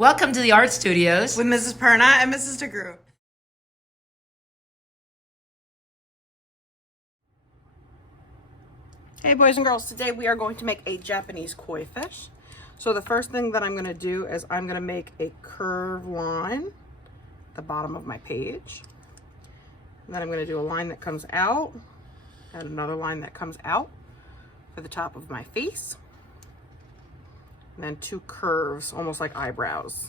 Welcome to the Art Studios with Mrs. Perna and Mrs. DeGroot. Hey boys and girls, today we are going to make a Japanese koi fish. So the first thing that I'm going to do is I'm going to make a curved line at the bottom of my page. And then I'm going to do a line that comes out and another line that comes out for the top of my face. And then two curves, almost like eyebrows.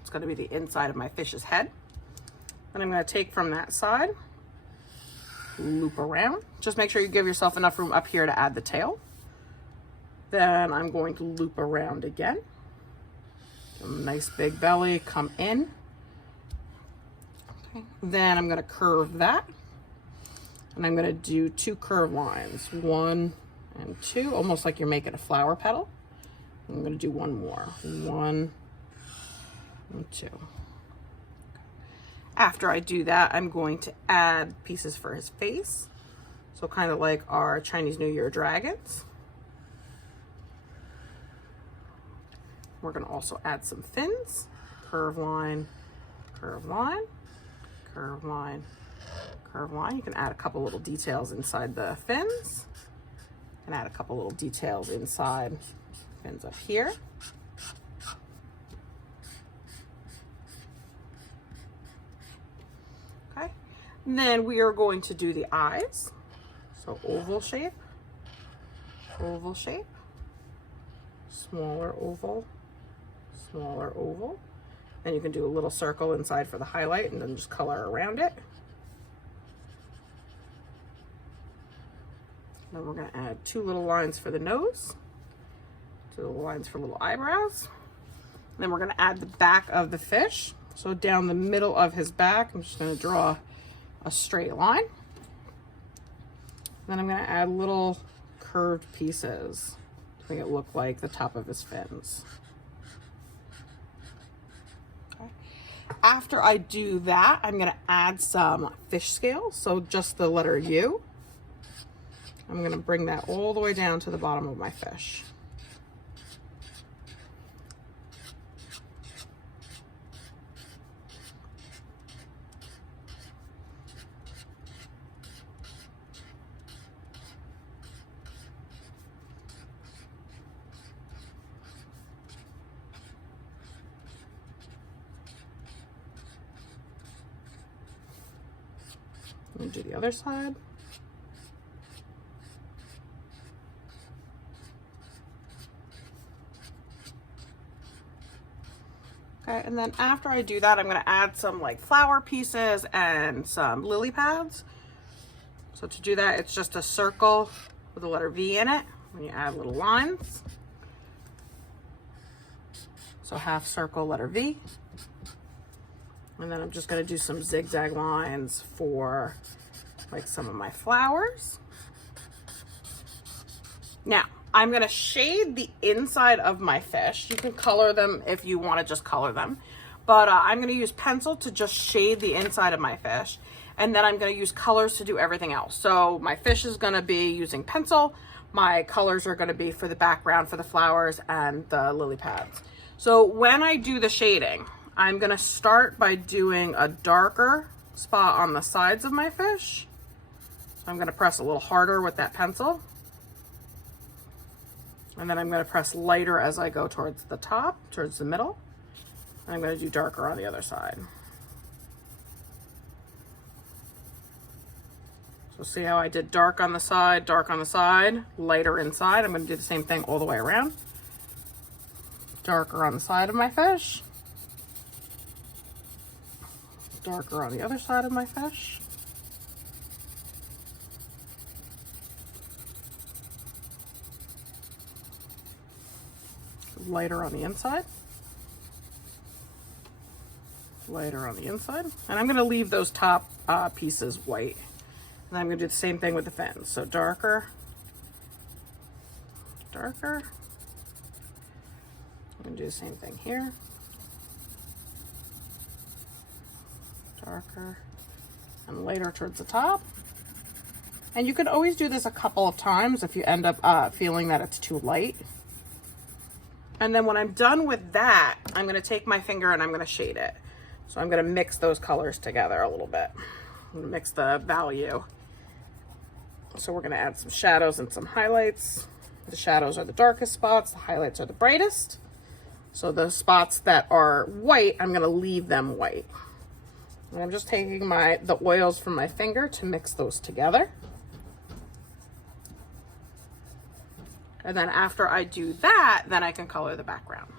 It's going to be the inside of my fish's head. And I'm going to take from that side, loop around. Just make sure you give yourself enough room up here to add the tail. Then I'm going to loop around again. Nice big belly, come in. Okay. Then I'm going to curve that. And I'm going to do two curved lines, 1 and 2, almost like you're making a flower petal. I'm going to do one more, 1 and 2. After I do that, I'm going to add pieces for his face. So kind of like our Chinese New Year dragons. We're going to also add some fins. Curve line, curve line, curve line, curve line. You can add a couple little details inside the fins. You can add a couple little details inside fins up here. Okay. And then we are going to do the eyes. So oval shape, smaller oval, smaller oval. Then you can do a little circle inside for the highlight and then just color around it. Then we're going to add 2 little lines for the nose, 2 little lines for little eyebrows. Then we're going to add the back of the fish. So down the middle of his back, I'm just going to draw a straight line. Then I'm going to add little curved pieces to make it look like the top of his fins. Okay. After I do that, I'm going to add some fish scales. So just the letter U. I'm going to bring that all the way down to the bottom of my fish. I'm going to do the other side. Okay, and then after I do that, I'm going to add some like flower pieces and some lily pads. So to do that, it's just a circle with the letter V in it. And you add little lines. So half circle, letter V. And then I'm just going to do some zigzag lines for like some of my flowers. Now, I'm going to shade the inside of my fish. You can color them if you want to just color them. But I'm going to use pencil to just shade the inside of my fish. And then I'm going to use colors to do everything else. So my fish is going to be using pencil. My colors are going to be for the background, for the flowers and the lily pads. So when I do the shading, I'm going to start by doing a darker spot on the sides of my fish. So I'm going to press a little harder with that pencil. And then I'm going to press lighter as I go towards the top, towards the middle. And I'm going to do darker on the other side. So see how I did dark on the side, lighter inside. I'm going to do the same thing all the way around. Darker on the side of my fish. Darker on the other side of my fish. Lighter on the inside. Lighter on the inside. And I'm going to leave those top pieces white. And I'm going to do the same thing with the fins. So darker, darker. I'm going to do the same thing here. Darker and lighter towards the top. And you could always do this a couple of times if you end up feeling that it's too light. And then when I'm done with that, I'm gonna take my finger and I'm gonna shade it. So I'm gonna mix those colors together a little bit. I'm gonna mix the value. So we're gonna add some shadows and some highlights. The shadows are the darkest spots, the highlights are the brightest. So the spots that are white, I'm gonna leave them white. And I'm just taking the oils from my finger to mix those together. And then after I do that, then I can color the background.